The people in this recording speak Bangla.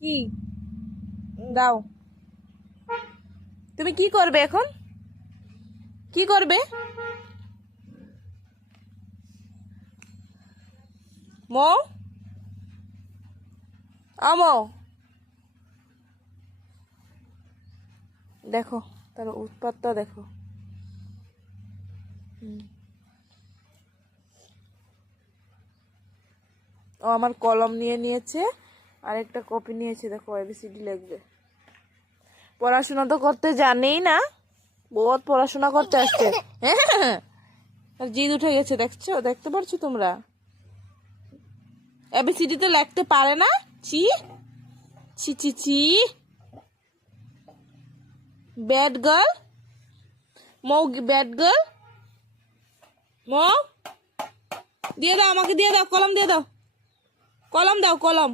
কি দাও? তুমি কি করবে এখন? কি করবে? মৌ, আমো, দেখো তার উৎপাতটা দেখো। ও আমার কলম নিয়ে নিয়েছে আর একটা কপি নিয়েছে, দেখো এবিসিডি লিখবে। পড়াশোনা তো করতে জানেই না, বহুত পড়াশোনা করতে আসছে। হ্যাঁ, আর জিদ উঠে গেছে, দেখছো, দেখতে পারছো তোমরা? এবিসিডি তো লিখতে পারে না। চি ছি ছি ছি, ব্যাড গার্ল। মৌ ব্যাড গার্ল। মৌ, দিয়ে দাও, আমাকে দিয়ে দাও, কলম দিয়ে দাও, কলম দাও, কলম।